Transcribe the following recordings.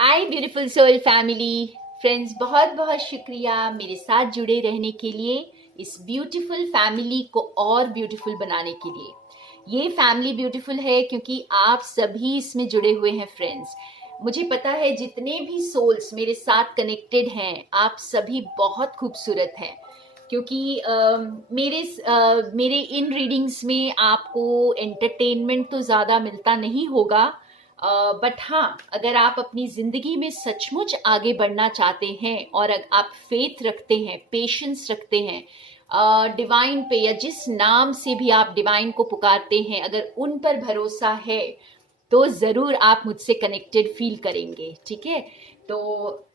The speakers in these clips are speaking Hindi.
हाय ब्यूटीफुल सोल फैमिली फ्रेंड्स, बहुत बहुत शुक्रिया मेरे साथ जुड़े रहने के लिए, इस ब्यूटीफुल फैमिली को और ब्यूटीफुल बनाने के लिए। ये फैमिली ब्यूटीफुल है क्योंकि आप सभी इसमें जुड़े हुए हैं फ्रेंड्स। मुझे पता है जितने भी सोल्स मेरे साथ कनेक्टेड हैं, आप सभी बहुत खूबसूरत हैं। क्योंकि मेरे इन रीडिंग्स में आपको एंटरटेनमेंट तो ज़्यादा मिलता नहीं होगा, बट हाँ, अगर आप अपनी ज़िंदगी में सचमुच आगे बढ़ना चाहते हैं और आप फेथ रखते हैं, पेशेंस रखते हैं डिवाइन पे, या जिस नाम से भी आप डिवाइन को पुकारते हैं, अगर उन पर भरोसा है तो ज़रूर आप मुझसे कनेक्टेड फील करेंगे। ठीक है, तो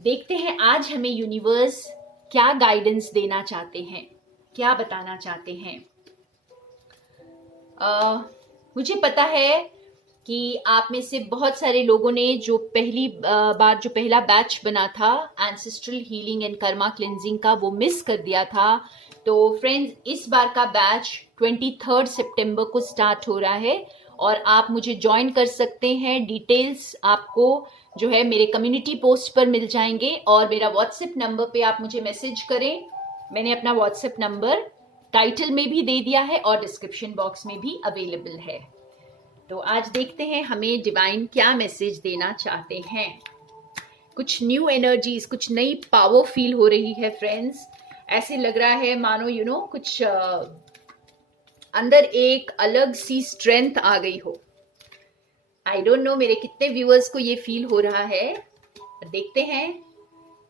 देखते हैं आज हमें यूनिवर्स क्या गाइडेंस देना चाहते हैं, क्या बताना चाहते हैं। मुझे पता है कि आप में से बहुत सारे लोगों ने जो पहली बार जो पहला बैच बना था ancestral healing and Karma cleansing का, वो मिस कर दिया था। तो फ्रेंड्स, इस बार का बैच 23 सितंबर को स्टार्ट हो रहा है और आप मुझे ज्वाइन कर सकते हैं। डिटेल्स आपको जो है मेरे कम्युनिटी पोस्ट पर मिल जाएंगे और मेरा व्हाट्सएप नंबर पे आप मुझे मैसेज करें। मैंने अपना व्हाट्सएप नंबर टाइटल में भी दे दिया है और डिस्क्रिप्शन बॉक्स में भी अवेलेबल है। तो आज देखते हैं हमें डिवाइन क्या मैसेज देना चाहते हैं। कुछ न्यू एनर्जीज, कुछ नई पावर फील हो रही है फ्रेंड्स। ऐसे लग रहा है मानो कुछ अंदर एक अलग सी स्ट्रेंथ आ गई हो। आई डोंट नो मेरे कितने व्यूअर्स को ये फील हो रहा है। देखते हैं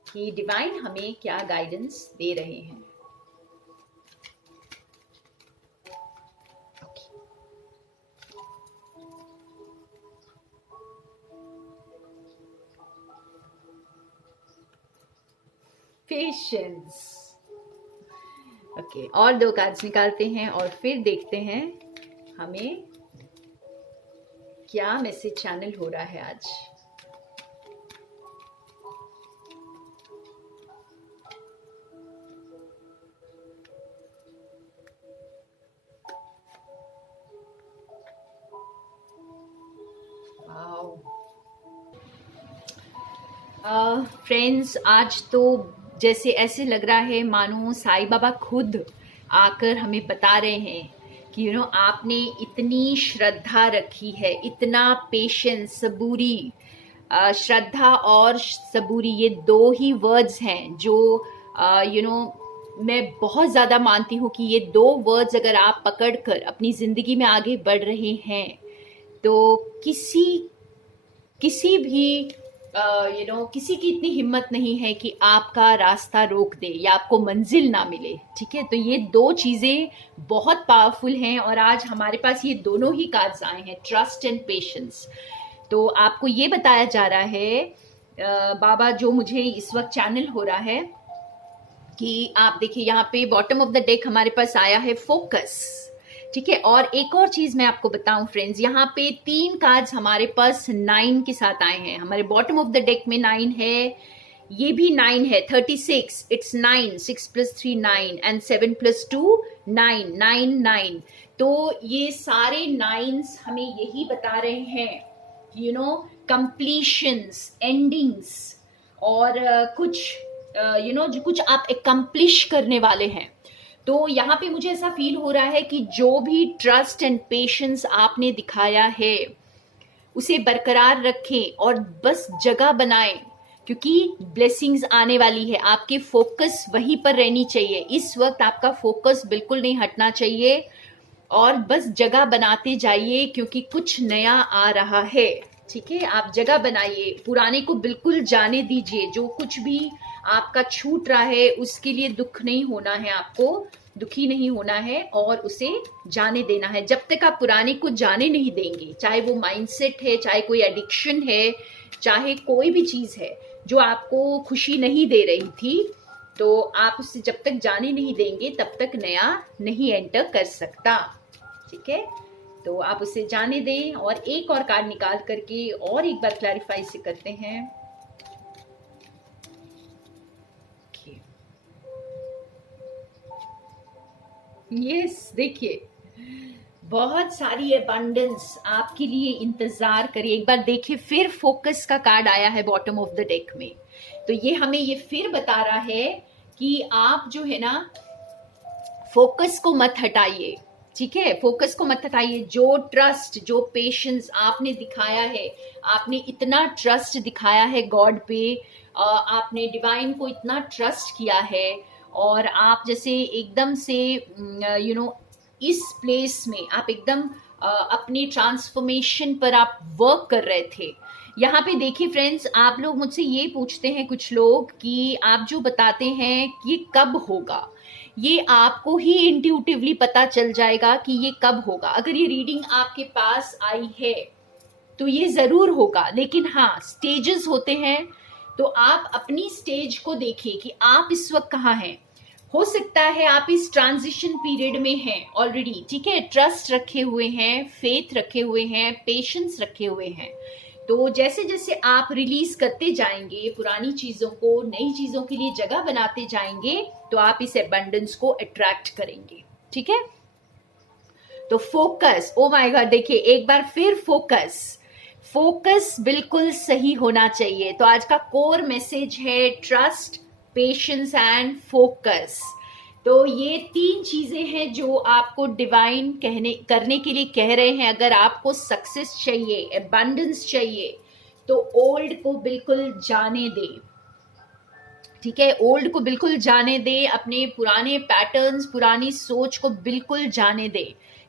कि डिवाइन हमें क्या गाइडेंस दे रहे हैं। पेशेंस। ओके, और दो कार्ड्स निकालते हैं और फिर देखते हैं हमें क्या मैसेज चैनल हो रहा है आज। फ्रेंड्स, आज तो जैसे ऐसे लग रहा है मानो साईं बाबा खुद आकर हमें बता रहे हैं कि आपने इतनी श्रद्धा रखी है, इतना पेशेंस, सबूरी। श्रद्धा और सबूरी, ये दो ही वर्ड्स हैं जो मैं बहुत ज़्यादा मानती हूँ कि ये दो वर्ड्स अगर आप पकड़कर अपनी ज़िंदगी में आगे बढ़ रहे हैं तो किसी भी किसी की इतनी हिम्मत नहीं है कि आपका रास्ता रोक दे या आपको मंजिल ना मिले। ठीक है, तो ये दो चीज़ें बहुत पावरफुल हैं और आज हमारे पास ये दोनों ही कार्ड्स आए हैं, ट्रस्ट एंड पेशेंस। तो आपको ये बताया जा रहा है बाबा, जो मुझे इस वक्त चैनल हो रहा है, कि आप देखिए यहाँ पे बॉटम ऑफ द डेक हमारे पास आया है फोकस। ठीक है, और एक और चीज मैं आपको बताऊं फ्रेंड्स, यहाँ पे 3 कार्ड्स हमारे पास 9 के साथ आए हैं। हमारे बॉटम ऑफ द डेक में 9 है, ये भी 9 है, 36, इट्स 9, 6 + 3 9 एंड 7 + 2 9, 9 9। तो ये सारे 9s हमें यही बता रहे हैं, कंप्लीशंस, एंडिंग्स, और कुछ जो कुछ आप एकम्प्लिश करने वाले हैं। तो यहाँ पे मुझे ऐसा फील हो रहा है कि जो भी ट्रस्ट एंड पेशेंस आपने दिखाया है उसे बरकरार रखें और बस जगह बनाएं, क्योंकि ब्लेसिंग्स आने वाली है। आपके फोकस वहीं पर रहनी चाहिए। इस वक्त आपका फोकस बिल्कुल नहीं हटना चाहिए और बस जगह बनाते जाइए, क्योंकि कुछ नया आ रहा है। ठीक है, आप जगह बनाइए, पुराने को बिल्कुल जाने दीजिए। जो कुछ भी आपका छूट रहा है उसके लिए दुख नहीं होना है, आपको दुखी नहीं होना है और उसे जाने देना है। जब तक आप पुराने को जाने नहीं देंगे, चाहे वो माइंडसेट है, चाहे कोई एडिक्शन है, चाहे कोई भी चीज है जो आपको खुशी नहीं दे रही थी, तो आप उसे जब तक जाने नहीं देंगे तब तक नया नहीं एंटर कर सकता। ठीक है, तो आप उसे जाने दें और एक और कार्ड निकाल करके और एक बार क्लैरिफाई से करते हैं। यस, देखिए बहुत सारी अबंडेंस आपके लिए इंतजार करिए। एक बार देखिए, फिर फोकस का कार्ड आया है बॉटम ऑफ द डेक में। तो ये हमें ये फिर बता रहा है कि आप जो है ना, फोकस को मत हटाइए, ठीक है, फोकस को मत हटाइए। जो ट्रस्ट, जो पेशेंस आपने दिखाया है, आपने इतना ट्रस्ट दिखाया है गॉड पे, आपने डिवाइन को इतना ट्रस्ट किया है, और आप जैसे एकदम से इस प्लेस में आप एकदम अपनी ट्रांसफॉर्मेशन पर आप वर्क कर रहे थे। यहाँ पे देखिए फ्रेंड्स, आप लोग मुझसे ये पूछते हैं कुछ लोग कि आप जो बताते हैं कि ये कब होगा, ये आपको ही इंट्यूटिवली पता चल जाएगा कि ये कब होगा। अगर ये रीडिंग आपके पास आई है तो ये जरूर होगा, लेकिन हाँ, स्टेजेस होते हैं, तो आप अपनी स्टेज को देखिए कि आप इस वक्त कहाँ हैं। हो सकता है आप इस ट्रांजिशन पीरियड में हैं ऑलरेडी, ठीक है, ट्रस्ट रखे हुए हैं, फेथ रखे हुए हैं, पेशेंस रखे हुए हैं। तो जैसे जैसे आप रिलीज करते जाएंगे पुरानी चीजों को, नई चीजों के लिए जगह बनाते जाएंगे, तो आप इस एबंडेंस को अट्रैक्ट करेंगे, ठीक है। तो फोकस, ओ माय गॉड, देखिए एक बार फिर फोकस बिल्कुल सही होना चाहिए। तो आज का कोर मैसेज है ट्रस्ट, पेशेंस एंड फोकस। तो ये 3 चीजें हैं जो आपको डिवाइन करने के लिए कह रहे हैं। अगर आपको सक्सेस चाहिए, एबंडेंस चाहिए, तो ओल्ड को बिल्कुल जाने दे, ठीक है, ओल्ड को बिल्कुल जाने दे, अपने पुराने पैटर्न्स, पुरानी सोच को बिल्कुल जाने दे,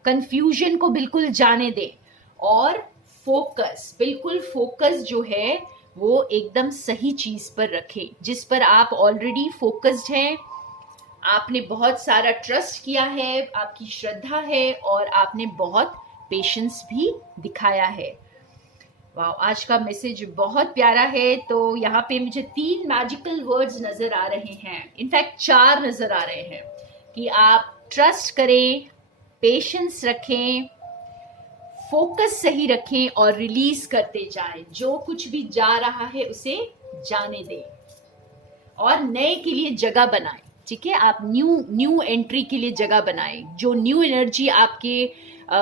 कंफ्यूजन को बिल्कुल जाने दे, और फोकस, बिल्कुल फोकस जो है वो एकदम सही चीज पर रखें, जिस पर आप ऑलरेडी फोकस्ड हैं। आपने बहुत सारा ट्रस्ट किया है, आपकी श्रद्धा है, और आपने बहुत पेशेंस भी दिखाया है। वाह, आज का मैसेज बहुत प्यारा है। तो यहाँ पे मुझे 3 मैजिकल वर्ड्स नजर आ रहे हैं, इनफैक्ट 4 नजर आ रहे हैं, कि आप ट्रस्ट करें, पेशेंस रखें, फोकस सही रखें, और रिलीज करते जाएं। जो कुछ भी जा रहा है उसे जाने दें, और नए के लिए जगह बनाएं, ठीक है। आप न्यू एंट्री के लिए जगह बनाएं। जो न्यू एनर्जी आपके,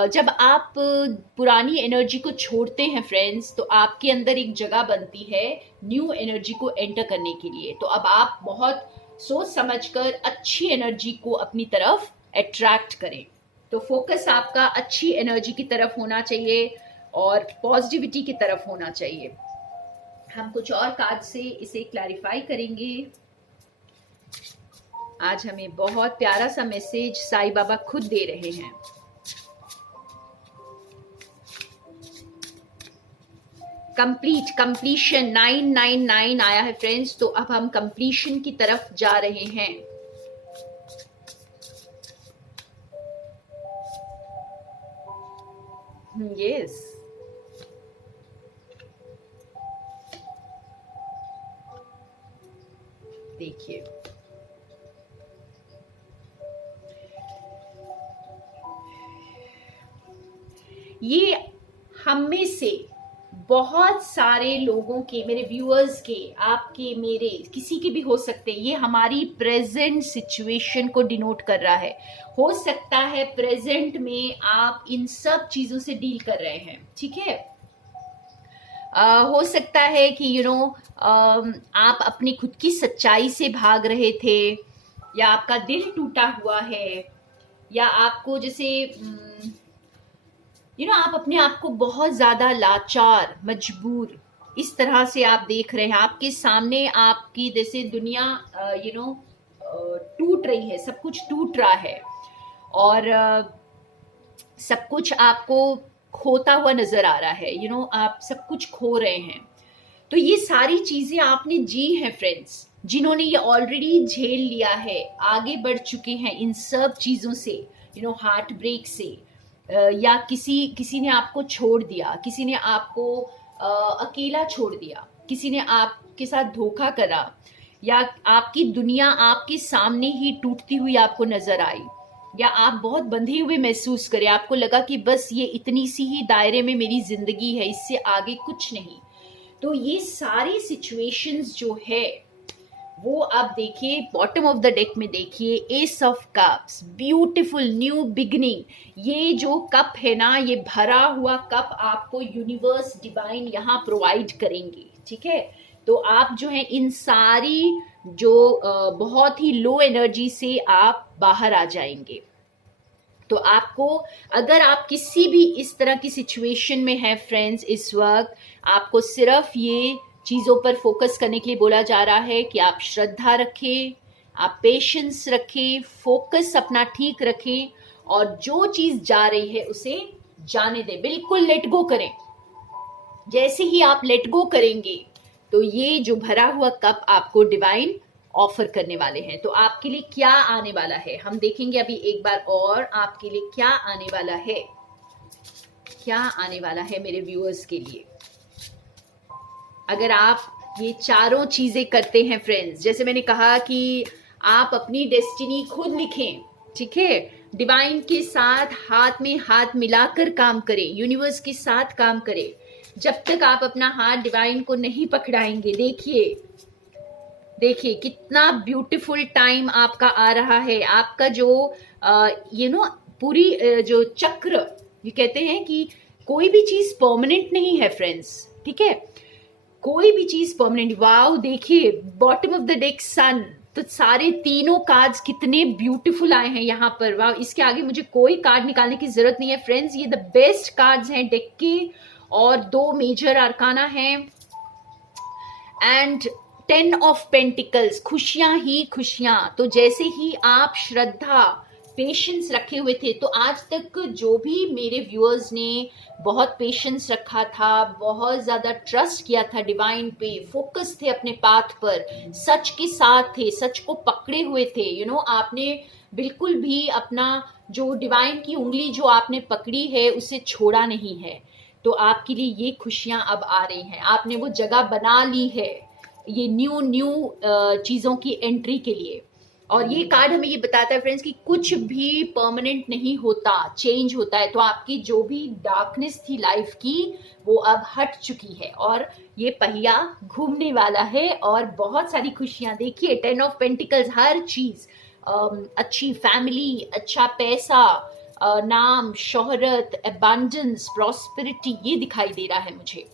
जब आप पुरानी एनर्जी को छोड़ते हैं फ्रेंड्स, तो आपके अंदर एक जगह बनती है न्यू एनर्जी को एंटर करने के लिए। तो अब आप बहुत सोच समझकर अच्छी एनर्जी को अपनी तरफ अट्रैक्ट करें। तो फोकस आपका अच्छी एनर्जी की तरफ होना चाहिए और पॉजिटिविटी की तरफ होना चाहिए। हम कुछ और कार्ड से इसे क्लैरिफाई करेंगे। आज हमें बहुत प्यारा सा मैसेज साईं बाबा खुद दे रहे हैं। कंप्लीशन 999 आया है फ्रेंड्स। तो अब हम कंप्लीशन की तरफ जा रहे हैं। यस, देखिए ये हम में से बहुत सारे लोगों के, मेरे व्यूअर्स के, आपके, मेरे, किसी के भी हो सकते हैं, ये हमारी प्रेजेंट सिचुएशन को डिनोट कर रहा है। हो सकता है प्रेजेंट में आप इन सब चीजों से डील कर रहे हैं, ठीक है। हो सकता है कि आप अपनी खुद की सच्चाई से भाग रहे थे, या आपका दिल टूटा हुआ है, या आपको जैसे आप अपने आप को बहुत ज्यादा लाचार, मजबूर, इस तरह से आप देख रहे हैं। आपके सामने आपकी जैसे दुनिया टूट रही है, सब कुछ टूट रहा है, और सब कुछ आपको खोता हुआ नजर आ रहा है। आप सब कुछ खो रहे हैं। तो ये सारी चीजें आपने जी हैं फ्रेंड्स, जिन्होंने ये ऑलरेडी झेल लिया है, आगे बढ़ चुके हैं इन सब चीजों से, हार्ट ब्रेक से, या किसी ने आपको छोड़ दिया, किसी ने आपको अकेला छोड़ दिया, किसी ने आपके साथ धोखा करा, या आपकी दुनिया आपके सामने ही टूटती हुई आपको नजर आई, या आप बहुत बंधे हुए महसूस करें, आपको लगा कि बस ये इतनी सी ही दायरे में मेरी जिंदगी है, इससे आगे कुछ नहीं। तो ये सारी सिचुएशंस जो है वो आप देखिए बॉटम ऑफ द डेक में, देखिए S of cups, beautiful new beginning. ये जो कप है ना, ये भरा हुआ कप आपको यूनिवर्स डिवाइन यहाँ प्रोवाइड करेंगे, ठीक है। तो आप जो है इन सारी जो बहुत ही लो एनर्जी से आप बाहर आ जाएंगे। तो आपको, अगर आप किसी भी इस तरह की सिचुएशन में हैं फ्रेंड्स इस वक्त, आपको सिर्फ ये चीज़ों पर फोकस करने के लिए बोला जा रहा है कि आप श्रद्धा रखें, आप पेशेंस रखें, फोकस अपना ठीक रखें, और जो चीज़ जा रही है उसे जाने दें, बिल्कुल लेट गो करें। जैसे ही आप लेट गो करेंगे तो ये जो भरा हुआ कप आपको डिवाइन ऑफर करने वाले हैं। तो आपके लिए क्या आने वाला है हम देखेंगे अभी एक बार और, आपके लिए क्या आने वाला है, क्या आने वाला है मेरे व्यूअर्स के लिए। अगर आप ये चारों चीजें करते हैं फ्रेंड्स, जैसे मैंने कहा कि आप अपनी डेस्टिनी खुद लिखें, ठीक है, डिवाइन के साथ हाथ में हाथ मिलाकर काम करें, यूनिवर्स के साथ काम करें। जब तक आप अपना हाथ डिवाइन को नहीं पकड़ाएंगे, देखिए कितना ब्यूटीफुल टाइम आपका आ रहा है। आपका जो पूरी जो चक्र, ये कहते हैं कि कोई भी चीज परमानेंट नहीं है फ्रेंड्स, ठीक है, कोई भी चीज परमानेंट। वाओ, देखिए बॉटम ऑफ द डेक सन, तो सारे तीनों कार्ड्स कितने ब्यूटीफुल आए हैं यहाँ पर। वाह, इसके आगे मुझे कोई कार्ड निकालने की जरूरत नहीं है फ्रेंड्स, ये द बेस्ट कार्ड्स हैं डेक के, और 2 मेजर आर्काना हैं, एंड 10 ऑफ पेंटिकल्स, खुशियां ही खुशियां। तो जैसे ही आप श्रद्धा पेशेंस रखे हुए थे, तो आज तक जो भी मेरे व्यूअर्स ने बहुत पेशेंस रखा था, बहुत ज्यादा ट्रस्ट किया था डिवाइन पे, फोकस थे अपने पाथ पर, सच के साथ थे, सच को पकड़े हुए थे, आपने बिल्कुल भी अपना जो डिवाइन की उंगली जो आपने पकड़ी है उसे छोड़ा नहीं है। तो आपके लिए ये खुशियां अब आ रही हैं, आपने वो जगह बना ली है ये न्यू चीज़ों की एंट्री के लिए। और ये कार्ड हमें ये बताता है फ्रेंड्स कि कुछ भी परमानेंट नहीं होता, चेंज होता है। तो आपकी जो भी डार्कनेस थी लाइफ की, वो अब हट चुकी है, और ये पहिया घूमने वाला है, और बहुत सारी खुशियां। देखिए 10 ऑफ पेंटिकल्स, हर चीज, अच्छी फैमिली, अच्छा पैसा, नाम, शोहरत, अबंडेंस, प्रॉस्पेरिटी, ये दिखाई दे रहा है मुझे।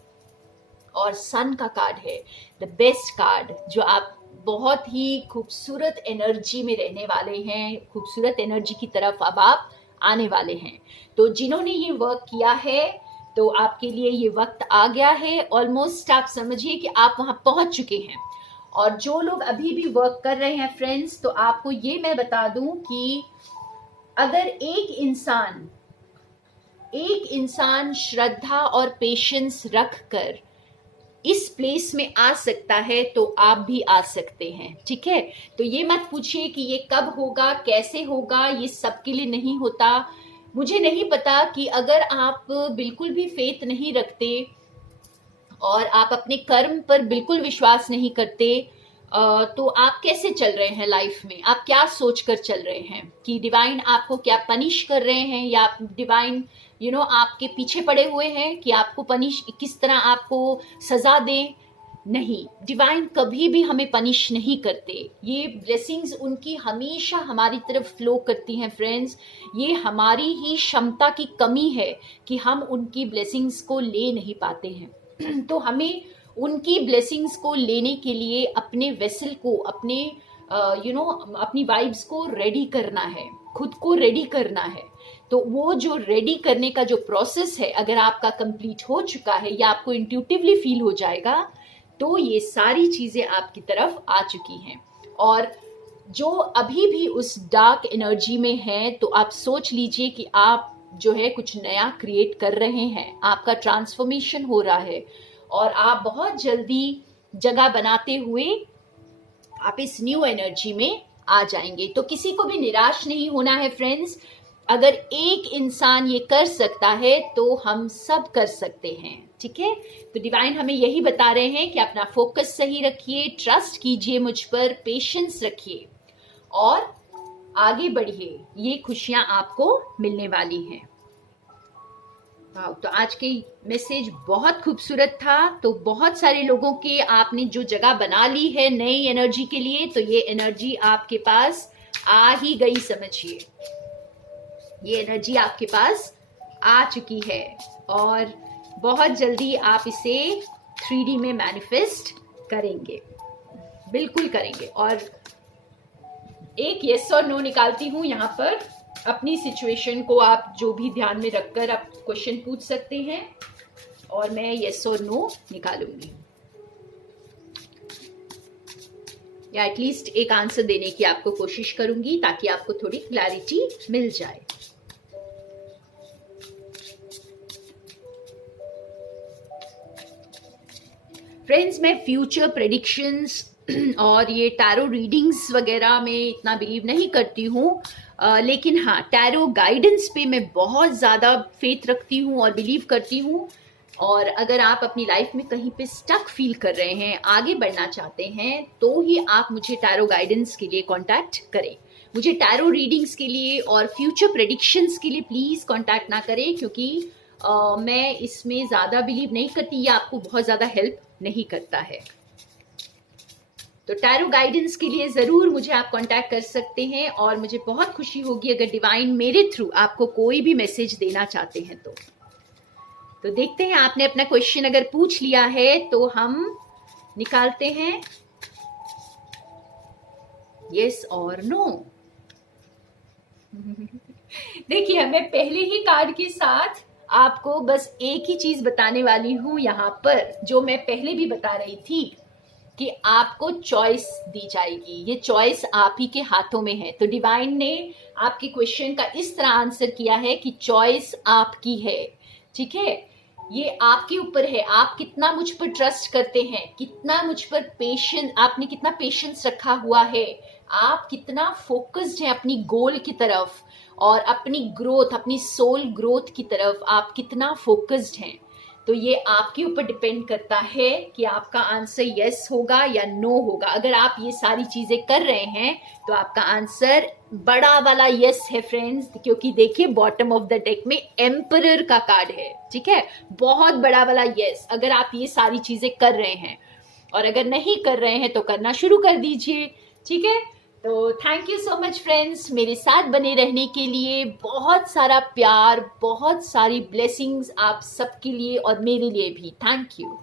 और सन का कार्ड है, द बेस्ट कार्ड, जो आप बहुत ही खूबसूरत एनर्जी में रहने वाले हैं, खूबसूरत एनर्जी की तरफ अब आप आने वाले हैं। तो जिन्होंने ये वर्क किया है, तो आपके लिए ये वक्त आ गया है, ऑलमोस्ट आप समझिए कि आप वहां पहुंच चुके हैं। और जो लोग अभी भी वर्क कर रहे हैं फ्रेंड्स, तो आपको ये मैं बता दूं कि अगर एक इंसान श्रद्धा और पेशेंस रख कर इस प्लेस में आ सकता है, तो आप भी आ सकते हैं, ठीक है। तो ये मत पूछिए कि ये कब होगा, कैसे होगा, ये सबके लिए नहीं होता। मुझे नहीं पता कि अगर आप बिल्कुल भी फेथ नहीं रखते और आप अपने कर्म पर बिल्कुल विश्वास नहीं करते, तो आप कैसे चल रहे हैं लाइफ में, आप क्या सोचकर चल रहे हैं कि डिवाइन आपको क्या पनिश कर रहे हैं, या डिवाइन आपके पीछे पड़े हुए हैं कि आपको पनिश, किस तरह आपको सजा दें। नहीं, डिवाइन कभी भी हमें पनिश नहीं करते। ये ब्लेसिंग्स उनकी हमेशा हमारी तरफ फ्लो करती हैं फ्रेंड्स। ये हमारी ही क्षमता की कमी है कि हम उनकी ब्लेसिंग्स को ले नहीं पाते हैं। तो हमें उनकी ब्लेसिंग्स को लेने के लिए अपने वेसल को, अपने अपनी वाइब्स को रेडी करना है, खुद को रेडी करना है। तो वो जो रेडी करने का जो प्रोसेस है, अगर आपका कंप्लीट हो चुका है या आपको इंट्यूटिवली फील हो जाएगा, तो ये सारी चीजें आपकी तरफ आ चुकी हैं। और जो अभी भी उस डार्क एनर्जी में है, तो आप सोच लीजिए कि आप जो है कुछ नया क्रिएट कर रहे हैं, आपका ट्रांसफॉर्मेशन हो रहा है, और आप बहुत जल्दी जगह बनाते हुए आप इस न्यू एनर्जी में आ जाएंगे। तो किसी को भी निराश नहीं होना है फ्रेंड्स। अगर एक इंसान ये कर सकता है, तो हम सब कर सकते हैं, ठीक है। तो डिवाइन हमें यही बता रहे हैं कि अपना फोकस सही रखिए, ट्रस्ट कीजिए मुझ पर, पेशेंस रखिए और आगे बढ़िए। ये खुशियां आपको मिलने वाली हैं। वाह, तो आज के मैसेज बहुत खूबसूरत था। तो बहुत सारे लोगों के आपने जो जगह बना ली है नई एनर्जी के लिए, तो ये एनर्जी आपके पास आ ही गई, समझिए ये एनर्जी आपके पास आ चुकी है और बहुत जल्दी आप इसे 3D में मैनिफेस्ट करेंगे, बिल्कुल करेंगे। और एक यस और नो निकालती हूं यहाँ पर। अपनी सिचुएशन को आप जो भी ध्यान में रखकर आप क्वेश्चन पूछ सकते हैं और मैं यस और नो निकालूंगी, या एटलीस्ट एक आंसर देने की आपको कोशिश करूंगी ताकि आपको थोड़ी क्लैरिटी मिल जाए। फ्रेंड्स, मैं फ्यूचर प्रेडिक्शंस और ये टैरो रीडिंग्स वगैरह में इतना बिलीव नहीं करती हूँ, लेकिन हाँ टैरो गाइडेंस पे मैं बहुत ज़्यादा फेथ रखती हूँ और बिलीव करती हूँ। और अगर आप अपनी लाइफ में कहीं पे स्टक फील कर रहे हैं, आगे बढ़ना चाहते हैं, तो ही आप मुझे टैरो गाइडेंस के लिए कांटेक्ट करें। मुझे टैरो रीडिंग्स के लिए और फ्यूचर प्रेडिक्शंस के लिए प्लीज़ कांटेक्ट ना करें, क्योंकि मैं इसमें ज़्यादा बिलीव नहीं करती, ये आपको बहुत ज़्यादा हेल्प नहीं करता है। तो टैरो गाइडेंस के लिए ज़रूर मुझे आप कांटेक्ट कर सकते हैं और मुझे बहुत खुशी होगी अगर डिवाइन मेरे थ्रू आपको कोई भी मैसेज देना चाहते हैं तो देखते हैं। आपने अपना क्वेश्चन अगर पूछ लिया है तो हम निकालते हैं यस और नो। देखिए, मैं पहले ही कार्ड के साथ आपको बस एक ही चीज बताने वाली हूं यहाँ पर, जो मैं पहले भी बता रही थी कि आपको चॉइस दी जाएगी। ये चॉइस आप ही के हाथों में है। तो डिवाइन ने आपके क्वेश्चन का इस तरह आंसर किया है कि चॉइस आपकी है, ठीक है। ये आपके ऊपर है, आप कितना मुझ पर ट्रस्ट करते हैं, कितना मुझ पर पेशेंस, आपने कितना पेशेंस रखा हुआ है, आप कितना फोकस्ड हैं अपनी गोल की तरफ और अपनी ग्रोथ, अपनी सोल ग्रोथ की तरफ आप कितना फोकस्ड हैं। तो ये आपके ऊपर डिपेंड करता है कि आपका आंसर यस होगा या नो होगा। अगर आप ये सारी चीजें कर रहे हैं तो आपका आंसर बड़ा वाला यस है फ्रेंड्स, क्योंकि देखिए बॉटम ऑफ द डेक में एम्परर का कार्ड है, ठीक है, बहुत बड़ा वाला यस। अगर आप ये सारी चीजें कर रहे हैं, और अगर नहीं कर रहे हैं तो करना शुरू कर दीजिए, ठीक है। तो thank you so much friends, मेरे साथ बने रहने के लिए। बहुत सारा प्यार, बहुत सारी ब्लेसिंग्स आप सबके लिए और मेरे लिए भी। Thank you.